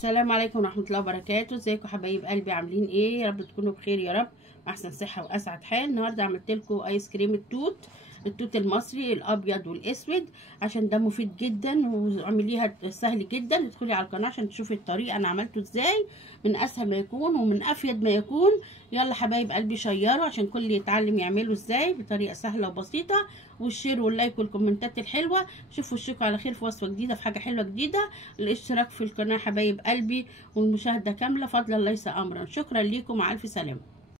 السلام عليكم ورحمة الله وبركاته. ازيكم حبايب قلبي؟ عاملين ايه؟ يا رب تكونوا بخير يا رب، احسن صحة واسعد حال. النهارده عملت لكم ايس كريم التوت المصري الابيض والاسود، عشان ده مفيد جدا واعمليها سهل جدا. ادخلي على القناة عشان تشوفي الطريقة انا عملته ازاي، من اسهل ما يكون ومن افيد ما يكون. يلا حبايب قلبي شيروا عشان كل يتعلم يعمله ازاي بطريقة سهلة وبسيطة، والشير واللايك والكومنتات الحلوة. شوفوا اشوفكم على خير في وصفة جديدة، في حاجة حلوة جديدة. الاشتراك في القناة حبايب قلبي والمشاهدة كاملة فضلا ليس امرا. شكرا ليكم، مع الف سلامة.